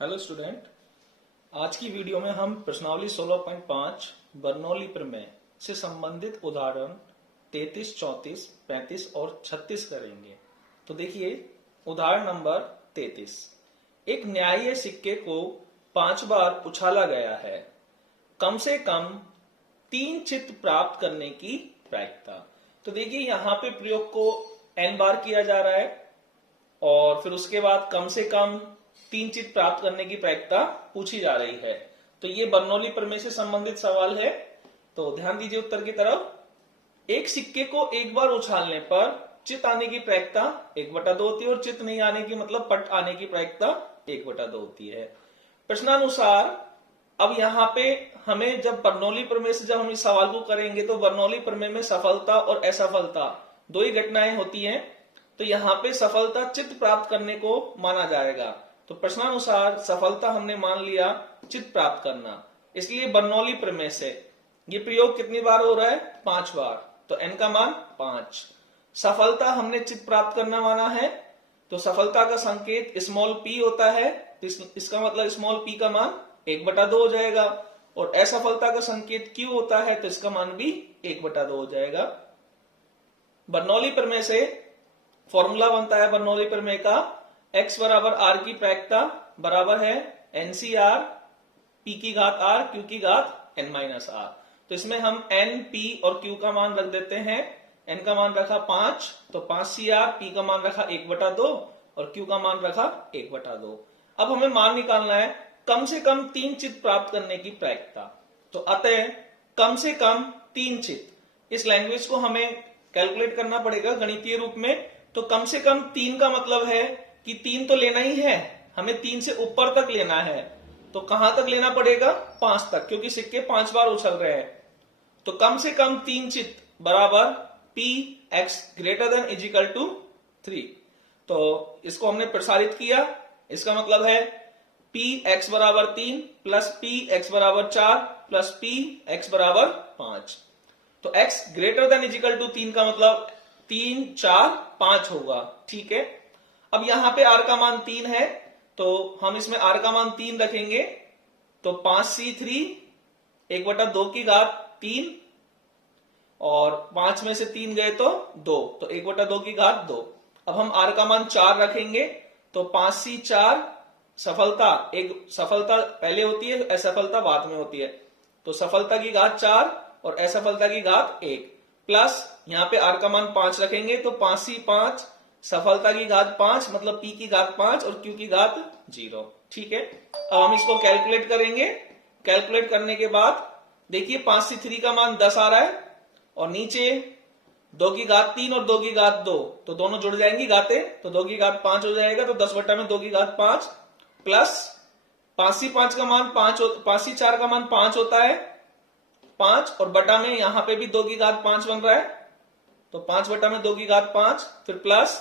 Hello student, आज की video में हम प्रश्नावली 16.5 बर्नौली प्रमेय से संबंधित उदाहरण 33, 34, 35 और 36 करेंगे। तो देखिए उदाहरण नंबर 33। एक न्यायीय सिक्के को 5 बार उछाला गया है। कम से कम 3 चित्त प्राप्त करने की प्रायिकता। तो देखिए यहाँ पे प्रयोग को n बार किया जा रहा है और फिर उसके बाद कम से कम 3 चित्त प्राप्त करने की प्रायिकता पूछी जा रही है। तो ये बर्नौली प्रमेय से संबंधित सवाल है। तो ध्यान दीजिए उत्तर की तरफ। एक सिक्के को एक बार उछालने पर चित्त आने की प्रायिकता 1/2 होती है और चित्त नहीं आने की मतलब पट आने की प्रायिकता 1/2 होती है। प्रश्नानुसार अब यहाँ पे हमें जब बर्नौली प्रमेय से जब हम इस सवाल को करेंगे तो बर्नौली प्रमेय में सफलता और असफलता दो ही घटनाएं होती हैं। तो यहाँ पे सफलता चित्त प्राप्त करने को माना जाएगा। तो प्रश्नानुसार सफलता हमने मान लिया चित्त प्राप्त करना, इसलिए बर्नौली प्रमेय से ये प्रयोग कितनी बार हो रहा है? 5 बार। तो n का मान 5। सफलता हमने चित्त प्राप्त करना माना है, तो सफलता का संकेत स्मॉल p होता है, तो इसका मतलब स्मॉल p का मान 1/2 हो जाएगा। और असफलता का संकेत q होता है, तो इसका मान भी 1/2 हो जाएगा। बर्नौली प्रमेय से फॉर्मूला बनता है बर्नौली प्रमेय का, x बराबर r की प्रायिकता बराबर है NCR p की घात r q की घात n माइनस r। तो इसमें हम n p और q का मान रख देते हैं। n का मान रखा 5, तो 5CR, p का मान रखा 1/2 और q का मान रखा 1/2। अब हमें मान निकालना है कम से कम 3 चित्त प्राप्त करने की प्रायिकता। तो अतः कम से कम 3 चित्त, इस लैंग्वेज को हमें कैलकुलेट करना पड़ेगा गणितीय रूप में। तो कम से कम 3 का मतलब है कि 3 तो लेना ही है, हमें 3 से ऊपर तक लेना है। तो कहां तक लेना पड़ेगा? 5 तक, क्योंकि सिक्के 5 बार उछल रहे हैं। तो कम से कम 3 चित्त बराबर px greater than is equal to 3। तो इसको हमने प्रसारित किया, इसका मतलब है px बराबर 3 प्लस px बराबर 4 प्लस px बराबर 5। तो x greater than is equal to 3 का मतलब 3, 4, 5 होगा। ठीक है, अब यहां पे r का मान 3 है, तो हम इसमें r का मान 3 रखेंगे। तो 5c3 1/2 की घात 3 और 5 में से 3 गए तो 2, तो 1/2 की घात 2। अब हम r का मान 4 रखेंगे, तो 5c4 सफलता पहले होती है, असफलता बाद में होती है। तो सफलता की घात 4 और असफलता की घात 1 प्लस यहाँ पे r का मान 5 रखेंगे, तो 5c5 सफलता की घात 5 मतलब p की घात 5 और q की घात 0। ठीक है, अब हम इसको कैलकुलेट करेंगे। कैलकुलेट करने के बाद देखिए 5c3 का मान 10 आ रहा है और नीचे 2 की घात 3 और 2 की घात 2, तो दोनों जुड़ जाएंगी घातें, तो 2 की घात 5 हो जाएगा। तो 10 में 2 की घात 5 प्लस 5c5 का मान 5c4 का मान 5 होता है 5, और बटा में यहां पे भी 2 की घात 5 बन रहा है, तो 5 में 2 की घात 5, फिर प्लस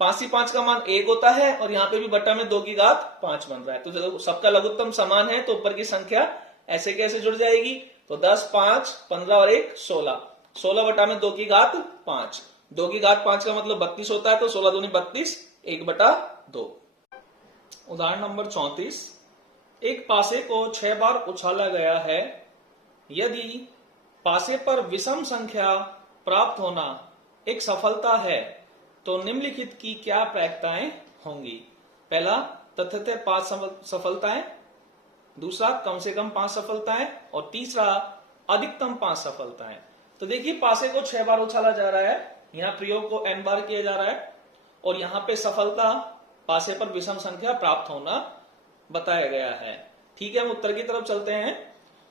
5c5 का मान 1 होता है और यहाँ पे भी बटा में 2 की घात 5 बन रहा है। तो सबका लघुत्तम समान है, तो ऊपर की संख्या ऐसे कैसे जुड़ जाएगी? तो 10, 5, 15 और 1 16, 16 में 2 की घात 5, 2 की घात 5 का मतलब 32 होता है, तो 16 दूनी 32, 1/2। उदाहरण नंबर 34। एक पासे को 6 बार उछाला गया है। यदि पासे पर विषम संख्या प्राप्त होना एक सफलता है तो निम्नलिखित की क्या प्रायिकताएं होंगी? पहला, तथ्यतः 5 सफलताएं, दूसरा कम से कम 5 सफलताएं और तीसरा अधिकतम 5 सफलताएं। तो देखिए पासे को 6 बार उछाला जा रहा है, यहाँ प्रयोग को n बार किया जा रहा है और यहाँ पे सफलता पासे पर विषम संख्या प्राप्त होना बताया गया है। ठीक है, हम उत्तर की तरफ चलते हैं।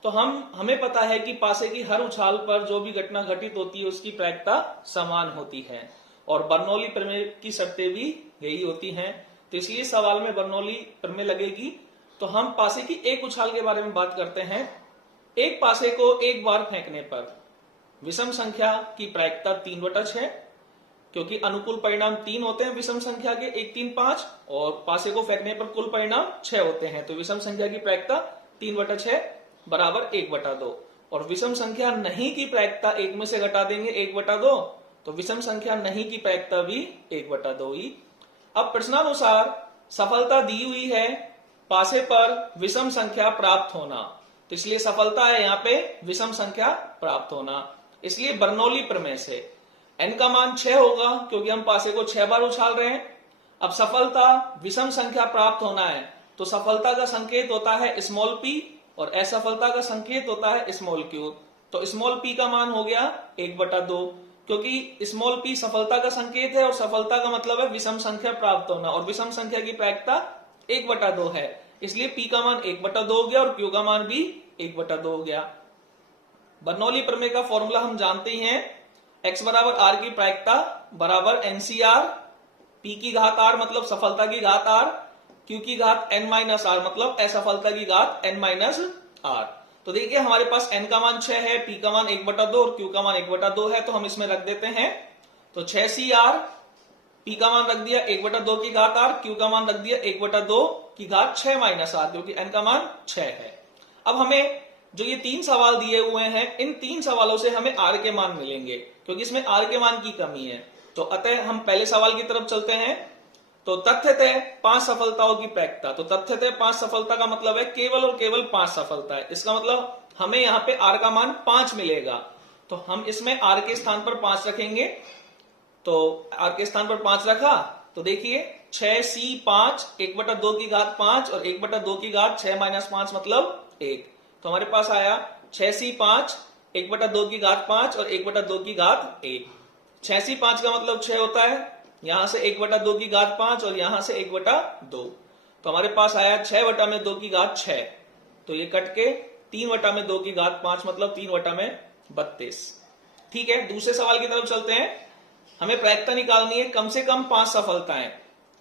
तो हमें पता है कि पासे की हर उछाल पर जो भी घटना घटित होती है उसकी प्रायिकता समान होती है और बर्नौली प्रमेय की शर्तें भी यही होती हैं। तो इसलिए सवाल में बर्नौली प्रमेय लगेगी। तो हम पासे की एक उछाल के बारे में बात करते हैं। एक पासे को एक बार फेंकने पर विषम संख्या की प्रायिकता 3/6, क्योंकि अनुकूल परिणाम 3 होते हैं विषम संख्या के, 1, 3, 5, और पासे को फेंकने पर कुल परिणाम 6 होते हैं। तो विषम संख्या की प्रायिकता 3/6 बराबर 1/2। और विषम संख्या नहीं की प्रायिकता 1 में से घटा देंगे 1/2, तो विषम संख्या नहीं की प्रायिकता भी 1/2 ही। अब प्रश्नानुसार सफलता दी हुई है, पासे पर विषम संख्या प्राप्त होना। तो इसलिए सफलता है यहाँ पे विषम संख्या प्राप्त होना। इसलिए बर्नौली प्रमेय से n का मान 6 होगा क्योंकि हम पासे को 6 बार उछाल रहे हैं। अब सफलता विषम संख्या प्राप्त होना है तो सफलता का संकेत होता है स्मॉल p और असफलता का संकेत होता है स्मॉल q। तो स्मॉल p का मान हो गया 1/2 क्योंकि स्मॉल p सफलता का संकेत है और सफलता का मतलब है विषम संख्या प्राप्त होना और विषम संख्या की प्रायिकता 1/2 है, इसलिए p का मान 1/2 हो गया और q का मान भी 1/2 हो गया। बर्नौली प्रमेय का फॉर्मूला हम जानते ही हैं, x बराबर r की प्रायिकता बराबर NCR, p की घात r मतलब सफलता की घात r, q की घात n माइनस r मतलब असफलता की घात n माइनस r। तो देखिए हमारे पास n का मान 6 है, p का मान 1/2 और q का मान 1/2 है, तो हम इसमें रख देते हैं। तो 6CR, p का मान रख दिया 1/2 की घात r, q का मान रख दिया 1/2 की घात 6 माइनस r क्योंकि n का मान 6 है। अब हमें जो ये 3 सवाल दिए हुए हैं, इन 3 सवालों से हमें r के मान मिलेंगे क्योंकि इसमें r के मान की कमी है। तो अतः हम पहले सवाल की तरफ चलते हैं। तो तथ्यतः 5 सफलताओं की प्रायिकता, तो तथ्यतः 5 सफलता का मतलब है केवल और केवल 5 सफलता है। इसका मतलब हमें यहाँ पे r का मान 5 मिलेगा, तो हम इसमें r के स्थान पर 5 रखेंगे। तो r के स्थान पर 5 रखा तो देखिए 6C5 1/2 की घात 5 और 1/2 की घात 6 माइनस 5 मतलब 1। तो हमारे पास आया 6C5 1/2 की घात 5 और 1/2 की घात 1। 6C5 का मतलब 6 होता है, यहां से 1/2 की घात 5 और यहां से 1/2, तो हमारे पास आया 6/2 की घात 6। तो ये कट के 3/2 की घात 5 मतलब 3/32। ठीक है, दूसरे सवाल की तरफ चलते हैं। हमें प्रायिकता निकालनी है कम से कम 5 सफलताएं।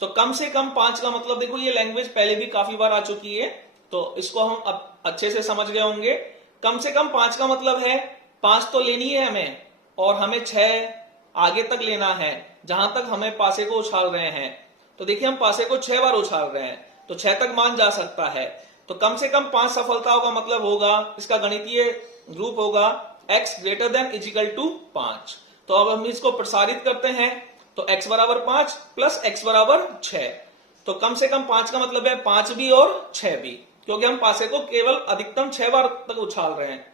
तो कम से कम 5 का मतलब देखो ये लैंग्वेज पहले भी काफी बार आ चुकी है, तो इसको हम अब अच्छे से समझ गए होंगे। कम से कम 5 का मतलब है 5 तो लेनी है हमें और हमें 6 आगे तक लेना है जहां तक हमें पासे को उछाल रहे हैं। तो देखिए हम पासे को 6 बार उछाल रहे हैं तो 6 तक मान जा सकता है। तो कम से कम 5 सफलताओं का मतलब होगा, इसका गणितीय रूप होगा x greater than is equal to 5। तो अब हम इसको प्रसारित करते हैं तो x बराबर 5 प्लस x बराबर 6। तो कम से कम 5 का मतलब है 5 भी और 6 भी, क्योंकि हम पासे को केवल अधिकतम 6 बार तक उछाल रहे हैं।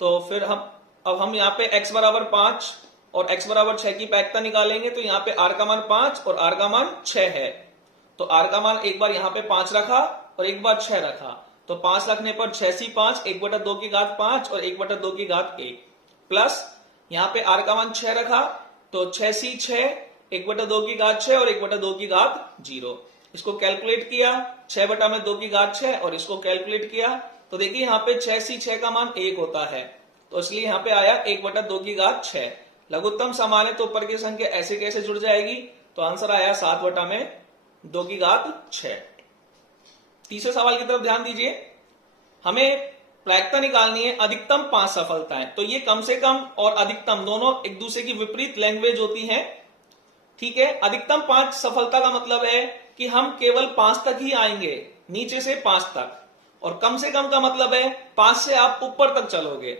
तो फिर हम यहाँ पे x बराबर 5 और x बराबर 6 की प्रायिकता निकालेंगे। तो यहाँ पे r का मान 5 और r का मान 6 है, तो r का मान एक बार यहाँ पे 5 रखा और एक बार 6 रखा। तो 5 रखने पर 6C5 1/2 की घात 5 और 1/2 की घात 1 प्लस यहाँ पे r का मान 6 रखा तो 6C6 1/2 की घात 6 और 1/2 की घात 0। इसको कैलकुलेट किया 6/2 की घात 6 और इसको कैलकुलेट किया तो देखिए यहाँ पे 6C6 का मान 1 होता है, तो इसलिए यहाँ पे आया 1/2 की घात 6। लघुत्तम समान है तो ऊपर की संख्या ऐसे कैसे जुड़ जाएगी, तो आंसर आया 7/2 की घात 6। तीसरे सवाल की तरफ ध्यान दीजिए। हमें प्रायिकता निकालनी है अधिकतम 5 सफलताएं। तो ये कम से कम और अधिकतम दोनों एक दूसरे की विपरीत लैंग्वेज होती हैं। ठीक है, अधिकतम 5 सफलता का मतलब है कि हम केवल 5 तक ही आएंगे, नीचे से 5 तक, और कम से कम का मतलब है 5 से आप ऊपर तक चलोगे।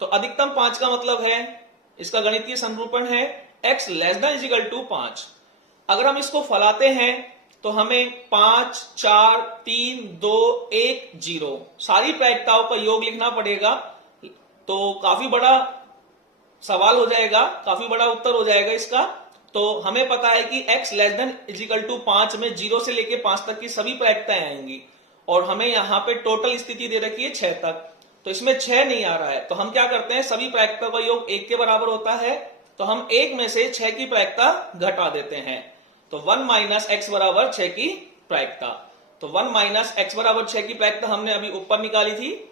तो अधिकतम 5 का मतलब है, इसका गणितीय संरूपण है x less than equal to 5। अगर हम इसको फलाते हैं तो हमें 5, 4, 3, 2, 1, 0 सारी प्रायिकताओं का योग लिखना पड़ेगा। तो काफी बड़ा सवाल हो जाएगा, काफी बड़ा उत्तर हो जाएगा इसका। तो हमें पता है कि x less than equal to 5 में 0 से लेके 5 तक की सभी प्रायिकताएं आएंगी और हमें यहाँ पे टोटल स्थिति दे रखी है 6 तक, तो इसमें 6 नहीं आ रहा है। तो हम क्या करते हैं, सभी प्रायिकता का योग 1 के बराबर होता है, तो हम 1 में से 6 की प्रायिकता घटा देते हैं। तो 1 माइनस x बराबर 6 की प्रायिकता। तो 1 माइनस x बराबर 6 की प्रायिकता हमने अभी ऊपर निकाली थी,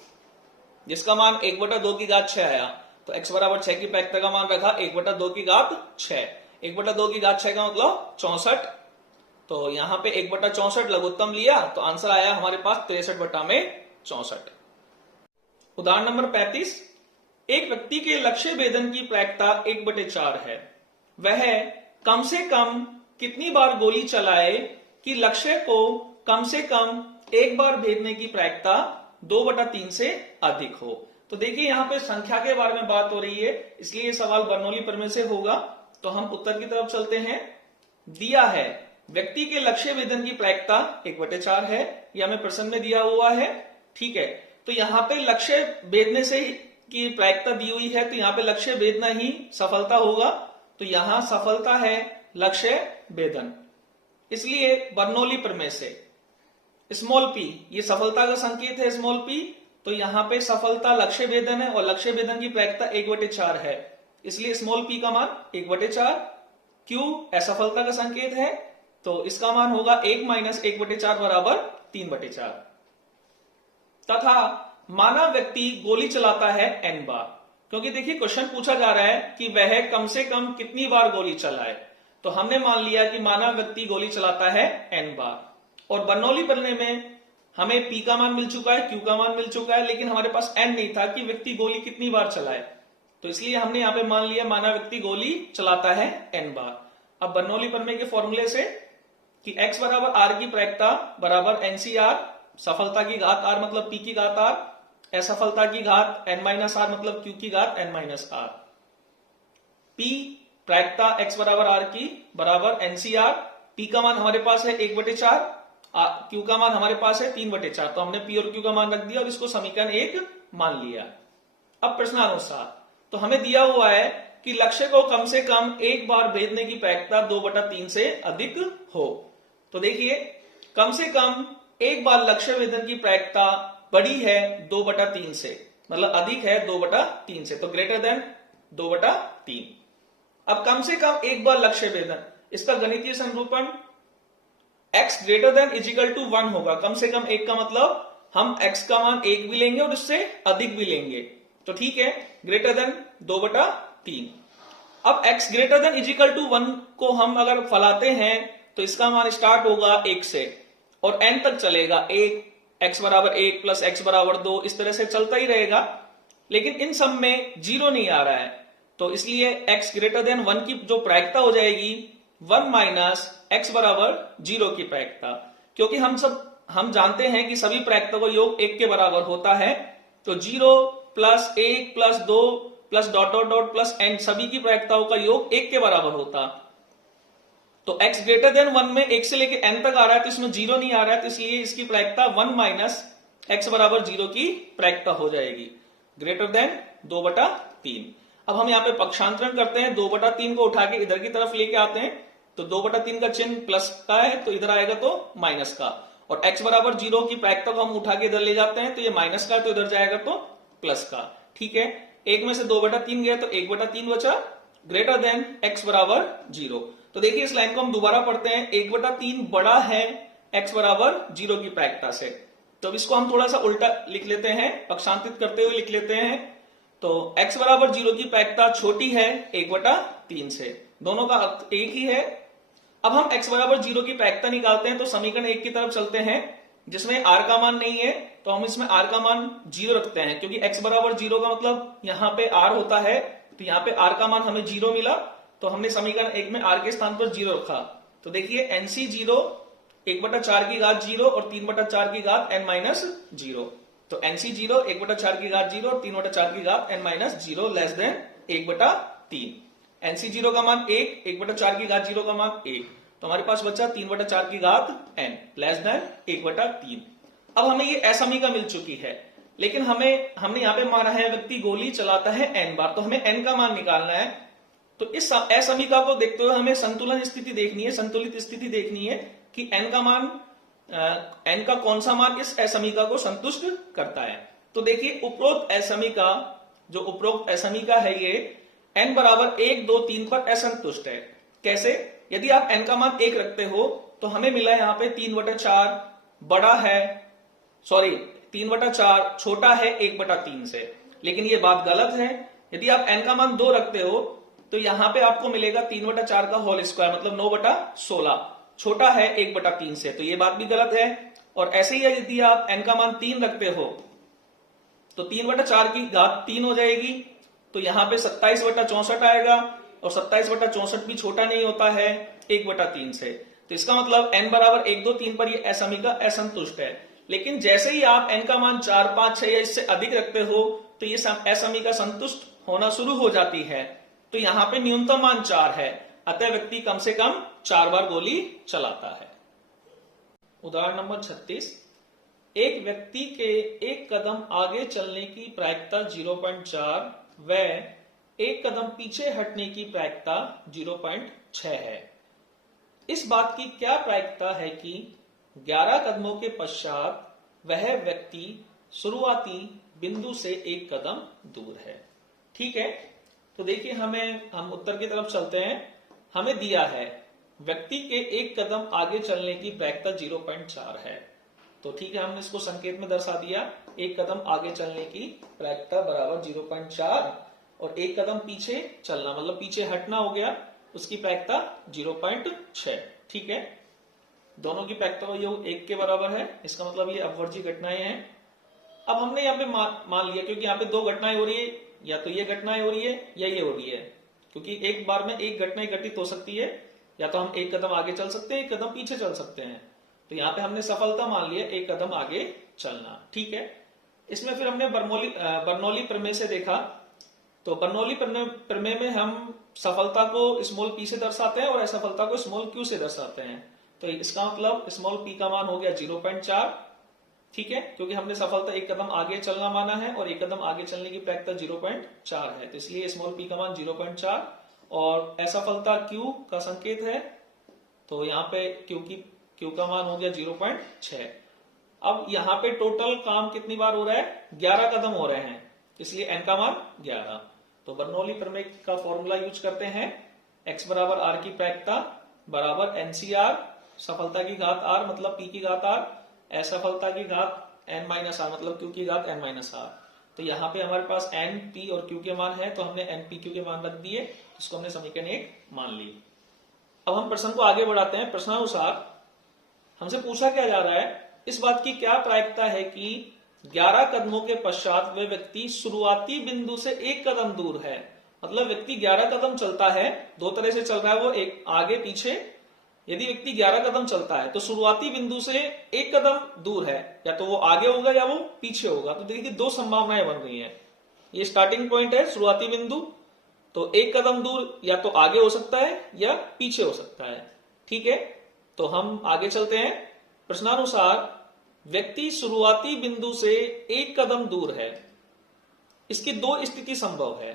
जिसका मान 1/2 की घात 6 आया। तो x बराबर 6 की प्रायिकता का मान रखा 1/2 की घात 6। 1/2 की घात 6 का मतलब 64। तो यहाँ पे 1/64 लघुत्तम लिया तो आंसर आया हमारे पास 63/64। उदाहरण नंबर 35। एक व्यक्ति के लक्ष्य भेदन की प्रायिकता 1/4 है। वह कम से कम कितनी बार गोली चलाए कि लक्ष्य को कम से कम एक बार भेदने की प्रायिकता 2/3 से अधिक हो। तो देखिए यहाँ पे संख्या के बारे में बात हो रही है, इसलिए ये सवाल बर्नौली प्रमेय से होगा। तो हम उत्तर की तरफ चलते हैं। दिया है व्यक्ति के लक्ष्य भेदन की प्रायिकता 1/4 है, यह हमें प्रश्न में दिया हुआ है। ठीक है, तो यहां पे लक्ष्य भेदने से की प्रायिकता दी हुई है, तो यहां पे लक्ष्य भेदना ही सफलता होगा। तो यहां सफलता है लक्ष्य भेदन, इसलिए बर्नौली प्रमेय से स्मॉल पी ये सफलता का संकेत है स्मॉल पी, तो यहां पे सफलता लक्ष्य भेदन है और लक्ष्य भेदन की प्रायिकता 1/4 है, इसलिए स्मॉल पी का मान 1/4। क्यू असफलता का संकेत है, तो इसका मान होगा 1 - 1/4 बराबर 3/4। तथा माना व्यक्ति गोली चलाता है n बार, क्योंकि देखिए क्वेश्चन पूछा जा रहा है कि वह कम से कम कितनी बार गोली चलाए, तो हमने मान लिया कि माना व्यक्ति गोली चलाता है n बार। और बर्नौली प्रमेय में हमें p का मान मिल चुका है, q का मान मिल चुका है, लेकिन हमारे पास n नहीं था कि व्यक्ति गोली कितनी बार चलाए, तो इसलिए हमने यहां पे मान लिया माना व्यक्ति गोली चलाता है n बार। अब बर्नौली प्रमेय के फॉर्मूले से कि x बराबर r की प्रायिकता बराबर NCR, सफलता की घात r मतलब p की घात r, असफलता की घात n - r मतलब q की घात n - r। p प्रायिकता x बराबर r की बराबर NCR, p का मान हमारे पास है 1/4, q का मान हमारे पास है 3/4, तो हमने p और q का मान रख दिया और इसको समीकरण 1 मान लिया। अब प्रश्नानुसार तो हमें दिया हुआ है कि लक्ष्य को कम से कम एक बार भेदने की प्रायिकता 2/3 से अधिक हो। तो देखिए कम से कम एक बार लक्ष्य भेदन की प्रायिकता बड़ी है 2/3 से, मतलब अधिक है 2/3 से, तो ग्रेटर देन 2/3। अब कम से कम एक बार लक्ष्य भेदन, इसका गणितीय संरूपण x greater than is equal to 1 होगा। कम से कम एक का मतलब हम x का मान 1 भी लेंगे और इससे अधिक भी लेंगे, तो ठीक है, ग्रेटर देन 2/3। अब x greater than is equal to 1 को हम अगर फलाते हैं तो इसका मान स्टार्ट होगा 1 से और n तक चलेगा, 1 x बराबर 1 प्लस x बराबर 2, इस तरह से चलता ही रहेगा। लेकिन इन सब में 0 नहीं आ रहा है, तो इसलिए x ग्रेटर देन 1 की जो प्रायिकता हो जाएगी 1 माइनस x बराबर 0 की प्रायिकता, क्योंकि हम जानते हैं कि सभी प्रायिकता का योग 1 के बराबर होता है, तो 0 plus 1 plus 2 plus dot dot dot plus n सभी की प्रायिकताओं का योग 1 के बराबर होता। तो x ग्रेटर देन 1 में 1 से लेके n तक आ रहा है, तो इसमें 0 नहीं आ रहा है, तो इसलिए इसकी प्रायिकता 1 माइनस x बराबर 0 की प्रायिकता हो जाएगी, ग्रेटर देन 2/3। अब हम यहाँ पे पक्षांतरण करते हैं, 2/3 को उठा के इधर की तरफ लेके आते हैं, तो 2/3 का चिन्ह प्लस का है, तो इधर आएगा तो माइनस का, और x बराबर 0 की प्रायिकता को हम उठा के इधर ले जाते हैं, तो ये माइनस का है, तो इधर जाएगा तो प्लस का। ठीक है, एक में से 2/3 गया तो 1/3 बचा, ग्रेटर देन x बराबर 0। तो देखिए इस लाइन को हम दोबारा पढ़ते हैं, 1/3 बड़ा है x बराबर 0 की प्रायिकता से, तो अब इसको हम थोड़ा सा उल्टा लिख लेते हैं, पक्षांतरित करते हुए लिख लेते हैं। तो x बराबर 0 की प्रायिकता छोटी है 1/3 से, दोनों का अर्थ एक ही है। अब हम x बराबर 0 की प्रायिकता निकालते हैं, तो समीकरण 1 की तरफ चलते हैं, जिसमें r का मान नहीं है, तो हम इसमें r का मान 0 रखते हैं, क्योंकि x बराबर 0 का मतलब यहाँ पे r होता है, तो यहाँ पे r का मान हमें 0 मिला, तो हमने समीकरण 1 में r के स्थान पर 0 रखा। तो देखिए NC 0 1/4 की घात 0 और 3/4 की घात n-0, तो NC 0 1/4 की घात 0 और 3/4 की घात n-0 लेस देन 1/3। NC 0 का मान 1, 1/4 की घात 0 का मान 1, तो हमारे पास बचा 3/4 की घात n लेस देन 1/3। अब हमें ये असमीका मिल चुकी है, लेकिन हमने यहाँ पे माना है व्यक्ति गोली चलाता है n बार, तो हमें n का मान निकालना है। तो इस असमीका को देखते हुए हमें संतुलन स्थिति देखनी है, संतुलित स्थिति देखनी है कि n का मान n का कौन सा मान इस असमीका को संतुष्ट करता है। तो देखिए उपरोक्त असमीका है ये n बराबर 1, 2, 3 पर असंतुष्ट है। कैसे? यदि आप n का मान 1 रखते हो तो हमें मिला यहाँ पे 3/4 बड़ा है, सॉरी 3/4 छोटा है 1/3 से, लेकिन ये बात गलत है। यदि आप n का मान 2 रखते हो तो यहाँ पे आपको मिलेगा 3/4 का होल स्क्वायर, मतलब 9/16 छोटा है 1/3 से, तो ये बात भी गलत है। और ऐसे ही यदि आप n का मान 3 रखते हो तो 3/4 की घात 3 हो जाएगी, तो यहाँ पे 27/64 आएगा, और 27/64 भी छोटा नहीं होता है 1/3 से, तो इसका मतलब n बराबर 1, 2, 3 पर ये असमीका असंतुष्ट है। लेकिन जैसे ही आप n का मान 4, 5, 6 या इससे अधिक रखते हो तो ये असमीका संतुष्ट होना शुरू हो जाती है। तो यहाँ पे न्यूनतम मान 4 है, अतः व्यक्ति कम से कम 4 बार गोली चलाता है। उदाहरण नंबर 36, एक व्यक्ति के एक कदम आगे चलने की प्रायिकता 0.4 व एक कदम पीछे हटने की प्रायिकता 0.6 है। इस बात की क्या प्रायिकता है कि 11 कदमों के पश्चात वह व्यक्ति शुरुआती बिंदु से एक कदम दूर है। ठीक है, तो देखिए हम उत्तर की तरफ चलते हैं। हमें दिया है व्यक्ति के एक कदम आगे चलने की प्रायिकता 0.4 है। तो ठीक है, हमने इसको संकेत में दर्शा दिया। एक कदम आगे चलने की प्रायिकता बराबर 0.4 और एक कदम पीछे चलना मतलब पीछे हटना हो गया, उसकी प्रायिकता 0.6। ठीक है, दोनों की प्रायिकता का योग 1 के बराबर है। इसका मतलब ये अपवर्जी घटनाएं हैं। अब हमने यहाँ पे मान लिया, क्योंकि यहाँ पे 2 घटनाएं हो रही है, या तो ये घटनाएं हो रही है या ये हो रही है, क्योंकि एक बार में एक घटना घटित हो सकती है। या तो हम एक कदम आगे चल सकते हैं, एक कदम पीछे चल सकते हैं। तो यहाँ पे हमने सफलता मान लिया एक कदम आगे चलना। ठीक है, इसमें फिर हमने बर्नौली प्रमेय से देखा। तो बर्नौली प्रमेय में हम सफलता को स्मॉल p से दर्शाते हैं और असफलता को स्मॉल q से दर्शाते हैं। तो इसका मतलब स्मॉल p का मान हो गया 0.4। ठीक है, क्योंकि हमने सफलता एक कदम आगे चलना माना है और एक कदम आगे चलने की प्रायिकता 0.4 है, तो इसलिए स्मॉल p का मान 0.4 और असफलता q का संकेत है, तो यहाँ पे q का मान हो गया 0.6। अब यहाँ पे टोटल काम कितनी बार हो रहा है? 11 कदम हो रहे हैं, इसलिए n का मान 11। तो बर्नौली प्रमेय का फॉर्मूला यूज करते हैं, x बराबर r की प्रायिकता बराबर NCR, सफलता की घात r मतलब p की घात r, असफलता की घात n माइनस r मतलब q की घात n माइनस r। तो यहाँ पे हमारे पास n, p और q के मान है, तो हमने n, p, q के मान रख दिए, इसको हमने समीकरण 1 मान ली। अब हम प्रश्न को आगे बढ़ाते हैं। प्रश्नानुसार हमसे पूछा क्या जा रहा है, इस बात की क्या प्रायिकता है कि 11 कदमों के पश्चात वह व्यक्ति शुरुआती बिंदु से एक कदम दूर है। मतलब व्यक्ति 11 कदम चलता है, 2 तरह से चल रहा है वो, एक आगे पीछे। यदि व्यक्ति 11 कदम चलता है तो शुरुआती बिंदु से एक कदम दूर है, या तो वो आगे होगा या वो पीछे होगा। तो देखिए 2 संभावनाएं बन रही हैं। ये स्टार्टिंग पॉइंट है शुरुआती बिंदु, तो एक कदम दूर या तो आगे हो सकता है या पीछे हो सकता है। ठीक है, तो हम आगे चलते हैं। प्रश्नानुसार व्यक्ति शुरुआती बिंदु से एक कदम दूर है, इसकी 2 स्थिति संभव है।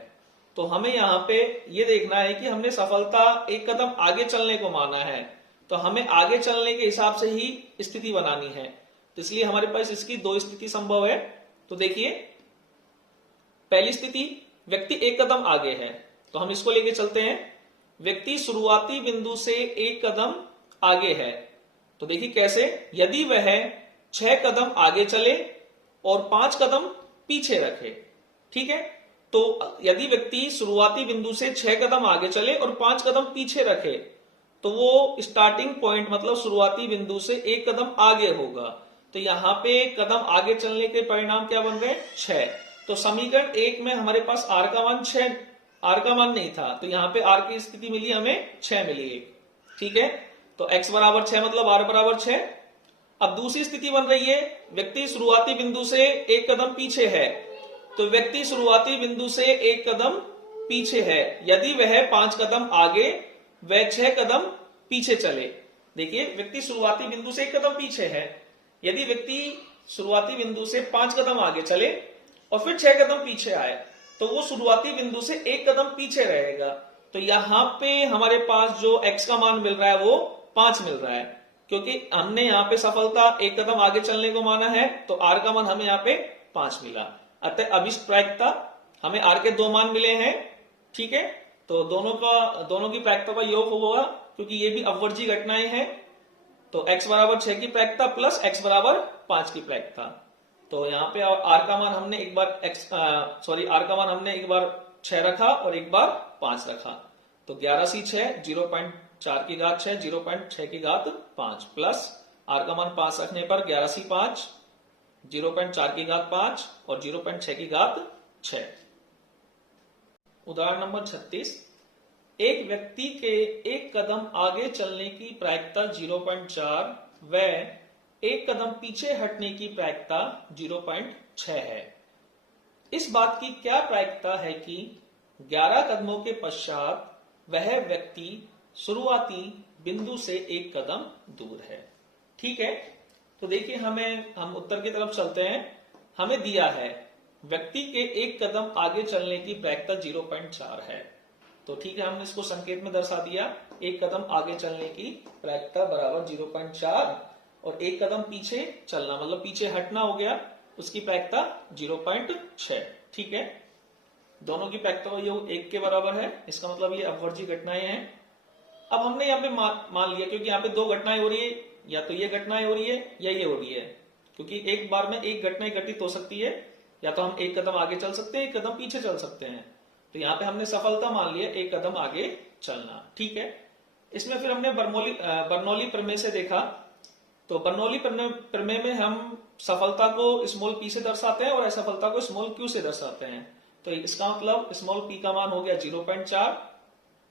तो हमें यहाँ पे ये देखना है कि हमने सफलता एक कदम आगे चलने को माना है, तो हमें आगे चलने के हिसाब से ही स्थिति बनानी है। तो इसलिए हमारे पास इसकी 2 स्थिति संभव है। तो देखिए, पहली स्थिति व्यक्ति एक कदम आगे है, तो हम इसको लेके चलते हैं। व्यक्ति शुरुआती बिंदु से एक कदम आगे है, तो देखिए कैसे, यदि वह 6 कदम आगे चले और 5 कदम पीछे रखे। ठीक है, तो यदि व्यक्ति शुरुआती बिंदु से 6 कदम आगे चले और 5 कदम पीछे रखे, तो वो स्टार्टिंग पॉइंट मतलब शुरुआती बिंदु से एक कदम आगे होगा। तो यहाँ पे कदम आगे चलने के परिणाम क्या बन रहे हैं? 6। तो समीकरण 1 में हमारे पास r का मान 6, r का मान नहीं था, तो यहाँ पे r की स्थिति मिली हमें 6 मिली। ठीक है, तो x बराबर 6 मतलब r बराबर 6। अब दूसरी स्थिति बन रही है, व्यक्ति शुरुआती बिंदु से एक कदम पीछे है, तो व्यक्ति शुरुआती बिंदु से एक कदम पीछे है, यदि वह 5 कदम आगे व 6 कदम पीछे चले। देखिए, व्यक्ति शुरुआती बिंदु से एक कदम पीछे है, यदि व्यक्ति शुरुआती बिंदु से 5 कदम आगे चले और फिर 6 कदम पीछे आए, तो वो शुरुआती बिंदु से एक कदम पीछे रहेगा। तो यहाँ पे हमारे पास जो x का मान मिल रहा है वो 5 मिल रहा है, क्योंकि हमने यहाँ पे सफलता एक कदम आगे चलने को माना है, तो r का मान हमें यहाँ पे 5 मिला। अतः अभिष्ट प्रायिकता हमें r के 2 मान मिले हैं। ठीक है, तो दोनों की प्रायिकता का योग होगा, क्योंकि ये भी अपवर्जी घटनाएं हैं। तो x बराबर 6 की प्रायिकता प्लस x बराबर 5 की प्रायिकता। तो यहाँ पे r का मान हमने एक बार r का मान हमने एक बार 6 रखा और एक बार 5 रखा, तो 11 सी 6, 0.4 की घात 6, 0.6 की घात 5 प्लस r का मान 5 रखने पर 11 सी 5, 0.4 की घात 5 और 0.6 की घात 6। उदाहरण नंबर 36, एक व्यक्ति के एक कदम आगे चलने की प्रायिकता 0.4 व एक कदम पीछे हटने की प्रायिकता 0.6 है। इस बात की क्या प्रायिकता है कि 11 कदमों के पश्चात वह व्यक्ति शुरुआती बिंदु से एक कदम दूर है। ठीक है, तो देखिए हम उत्तर की तरफ चलते हैं। हमें दिया है व्यक्ति के एक कदम आगे चलने की प्रायिकता 0.4 है। तो ठीक है, हमने इसको संकेत में दर्शा दिया। एक कदम आगे चलने की प्रायिकता बराबर 0.4 और एक कदम पीछे चलना मतलब पीछे हटना हो गया, उसकी प्रायिकता 0.6। ठीक है, दोनों की प्रायिकता योग 1 के बराबर है। इसका मतलब ये अपवर्जी घटनाएं हैं। अब हमने यहाँ पे मान लिया, क्योंकि यहाँ पे दो घटनाएं हो रही है, या तो ये घटनाएं हो रही है या ये हो रही है, क्योंकि एक बार में एक घटना घटित हो सकती है। या तो हम एक कदम आगे चल सकते हैं, एक कदम पीछे चल सकते हैं। तो यहाँ पे हमने सफलता मान लिया एक कदम आगे चलना। ठीक है, इसमें फिर हमने बर्नौली प्रमेय से देखा। तो बर्नौली प्रमेय में हम सफलता को स्मॉल पी से दर्शाते हैं और असफलता को स्मॉल क्यू से दर्शाते हैं। तो इसका मतलब स्मॉल पी का मान हो गया 0.4।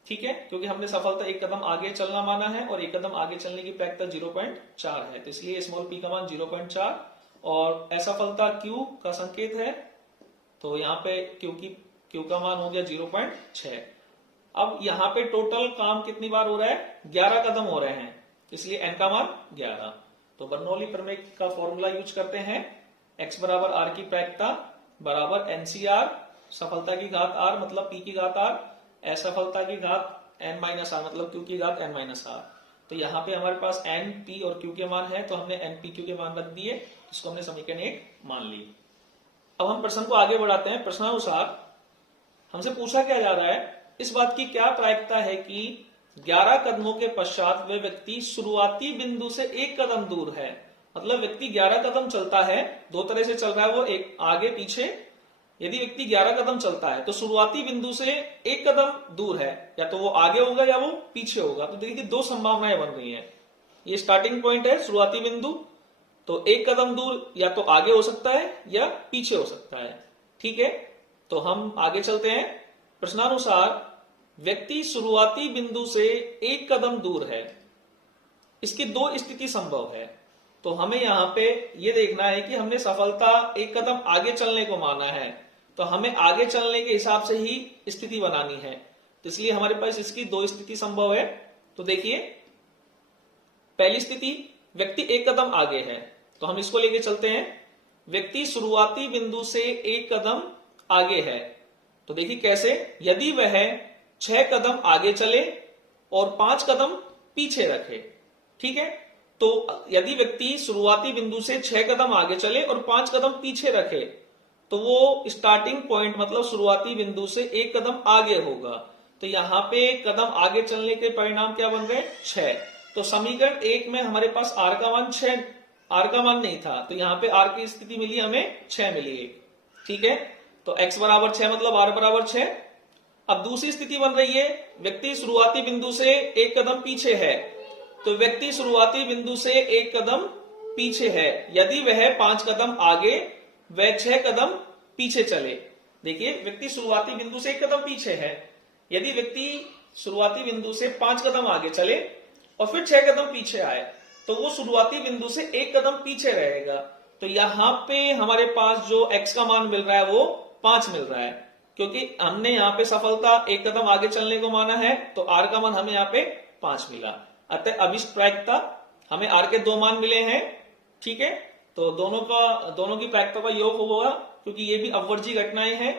ठीक है, क्योंकि हमने सफलता एक कदम आगे चलना माना है और एक कदम आगे चलने की प्रायिकता 0.4 है, तो इसलिए स्मॉल पी का मान 0.4 और असफलता क्यू का संकेत है। तो यहाँ पे क्यू का मान हो गया 0.6। अब यहाँ पे टोटल काम कितनी बार हो रहा है, 11 कदम हो रहे हैं, इसलिए एन का मान 11। तो बर्नौली प्रमेय का फॉर्मूला यूज करते हैं, x बराबर आर की प्रायिकता बराबर एनसीआर, सफलता की घात आर मतलब पी की घात आर, असफलता की घात n माइनस आर मतलब क्यू की घात n माइनस आर। तो यहाँ पे हमारे पास n, p और q के मान है, तो हमने n, p, q के मान रख दिए, इसको हमने समीकरण 1 मान ली। अब हम प्रश्न को आगे बढ़ाते हैं। प्रश्नानुसार हमसे पूछा क्या जा रहा है, इस बात की क्या प्रायिकता है कि 11 कदमों के पश्चात वे व्यक्ति शुरुआती बिंदु से एक कदम दूर है। मतलब व्यक्ति 11 कदम चलता है, दो तरह से चल रहा है वो, एक आगे पीछे। यदि व्यक्ति 11 कदम चलता है तो शुरुआती बिंदु से एक कदम दूर है, या तो वो आगे होगा या वो पीछे होगा। तो देखिए दो संभावनाएं बन रही हैं। ये स्टार्टिंग पॉइंट है शुरुआती बिंदु, तो एक कदम दूर या तो आगे हो सकता है या पीछे हो सकता है। ठीक है, तो हम आगे चलते हैं। प्रश्नानुसार व्यक्ति शुरुआती बिंदु से एक कदम दूर है, इसकी दो स्थिति संभव है। तो हमें यहाँ पे ये देखना है कि हमने सफलता एक कदम आगे चलने को माना है, तो हमें आगे चलने के हिसाब से ही स्थिति बनानी है। तो इसलिए हमारे पास इसकी दो स्थिति संभव है। तो देखिए पहली स्थिति, व्यक्ति एक कदम आगे है, तो हम इसको लेके चलते हैं। व्यक्ति शुरुआती बिंदु से एक कदम आगे है, तो देखिए कैसे, यदि वह 6 कदम आगे चले और 5 कदम पीछे रखे। ठीक है, तो यदि व्यक्ति शुरुआती बिंदु से 6 कदम आगे चले और 5 कदम पीछे रखे, तो वो स्टार्टिंग पॉइंट मतलब शुरुआती बिंदु से एक कदम आगे होगा। तो यहाँ पे कदम आगे चलने के परिणाम क्या बन गए, 6। तो समीकरण 1 में हमारे पास आर का मान 6, आर का मान नहीं था, तो यहाँ पे आर की स्थिति मिली हमें 6 मिली। ठीक है, तो x बराबर 6 मतलब r बराबर 6। अब दूसरी स्थिति बन रही है, व्यक्ति शुरुआती बिंदु से एक कदम पीछे है, तो व्यक्ति शुरुआती बिंदु से एक कदम पीछे है, यदि वह 5 कदम आगे व 6 कदम पीछे चले। देखिए व्यक्ति शुरुआती बिंदु से एक कदम पीछे है, यदि व्यक्ति शुरुआती बिंदु से 5 कदम आगे चले और फिर 6 कदम पीछे आए, तो वो शुरुआती बिंदु से एक कदम पीछे रहेगा। तो यहाँ पे हमारे पास जो x का मान मिल रहा है वो 5 मिल रहा है, क्योंकि हमने यहाँ पे सफलता एक कदम आगे चलने को माना है, तो r का मान हमें यहाँ पे 5 मिला। अतः अभिष्ट प्रायिकता हमें r के 2 मान मिले हैं। ठीक है, तो दोनों की प्रायिकता का योग होगा, क्योंकि ये भी अपवर्जी घटनाएं हैं।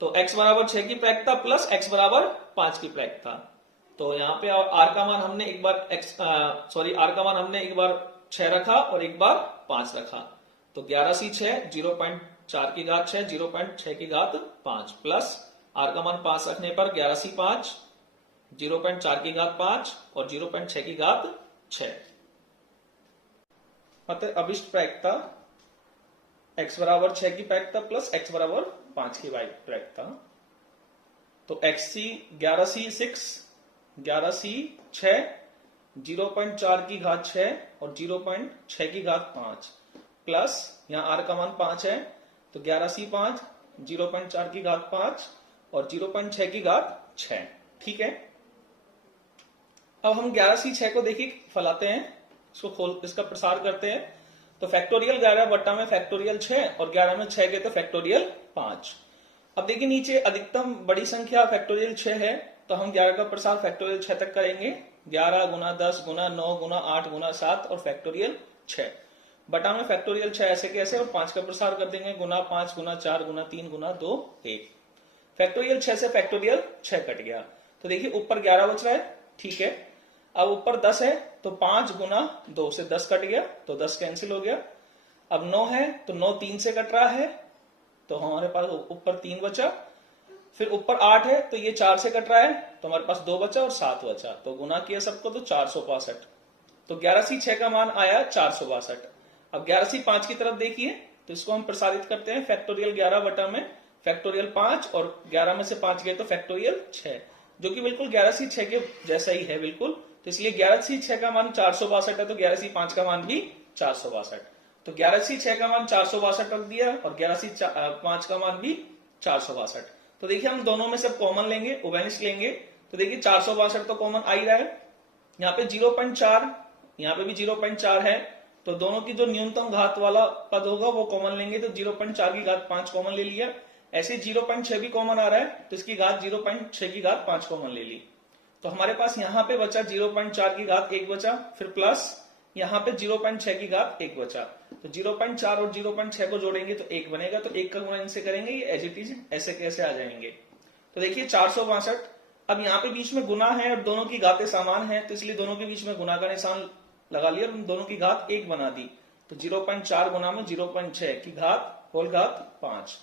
तो x बराबर 6 की प्रायिकता प्लस x बराबर 5 की प्रायिकता। तो यहाँ पे r का मान हमने एक बार r का मान हमने एक बार 6 रखा और एक बार 5 रखा, तो 11 × 6 0.4 की घात 6 0.6 की घात 5 प्लस r का मान 5 रखने पर 11 × 5 0.4 की घात 5 और 0.6 की घात 6। अतः अभिष्ट प्रायिकता x बराबर 6 की प्रायिकता प्लस x बराबर 5 की प्रायिकता। तो xc 11c 6 0.4 की घात 6 और 0.6 की घात 5 प्लस यहाँ r का मान 5 है, तो 11c 5 0.4 की घात 5 और 0.6 की घात 6। ठीक है, अब हम 11c 6 को देखिए फैलाते हैं, इसका प्रसार करते हैं। तो फैक्टोरियल 11 बट्टा में फैक्टोरियल 6 और 11 में 6 गए तो फैक्टोरियल 5। अब देखिए नीचे अधिकतम बड़ी संख्या फैक्टोरियल 6 है, तो हम 11 का प्रसार फैक्टोरियल 6 तक करेंगे। 11 गुना 10 गुना 9 गुना 8 गुना 7 और फैक्टोरियल 6। बटा में फैक्टोरियल 6 ऐसे कैसे, और 5 का प्रसार कर देंगे, गुना 5 गुना 4 गुना 3 गुना 2 1। फैक्टोरियल 6 से फैक्टोरियल 6 कट गया, तो देखिए ऊपर 11 बच रहा है, ठीक है। अब ऊपर 10 है तो 5 गुना 2 से 10 कट गया, तो 10 कैंसिल हो गया। अब 9 है तो 9 3 से कट रहा है, तो हमारे पास ऊपर 3 बचा। फिर ऊपर 8 है तो ये 4 से कट रहा है, तो हमारे पास 2 बचा और 7 बचा, तो गुना किया सबको तो 462। तो 11C6 का मान आया 462। अब 11C5 की तरफ देखिए, तो इसको हम प्रसारित करते हैं फैक्टोरियल 11 बटा में फैक्टोरियल 5, और 11 में से 5 गए तो फैक्टोरियल 6, जो कि बिल्कुल 11C6 के जैसा ही है बिल्कुल। तो इसलिए 11C6 का मान 462 है, तो 11C5 का मान भी 462। तो 11C6 का मान 462 रख दिया और 11C5 का मान भी 462। तो देखिए हम दोनों में से कॉमन लेंगे, उभयनिष्ठ लेंगे, तो देखिए 462 तो कॉमन आ ही रहा है। यहाँ पे 0.4, यहाँ पे भी 0.4 है, तो दोनों की जो न्यूनतम घात वाला पद होगा वो कॉमन लेंगे, तो 0.4 की घात 5 कॉमन ले लिया। ऐसे 0.6 भी कॉमन आ रहा है, तो इसकी घात 0.6 की घात 5 कॉमन ले ली। तो हमारे पास यहाँ पे बचा 0.4 की घात 1 बचा, फिर प्लस यहाँ पे 0.6 की घात 1 बचा। तो 0.4 और 0.6 को जोड़ेंगे तो 1 बनेगा, तो 1 का गुणा इनसे करेंगे, ये एज इट इज ऐसे कैसे आ जाएंगे। तो देखिए 462। अब यहाँ पे बीच में गुना है और दोनों की घातें समान है, तो इसलिए दोनों के बीच में गुना का निशान लगा लिया, दोनों की घात 1 बना दी। तो 0.4 गुना में 0.6 की घात होल घात 5।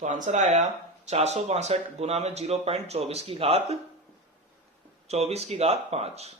तो आंसर आया 462 गुना में 0.24 की घात 5।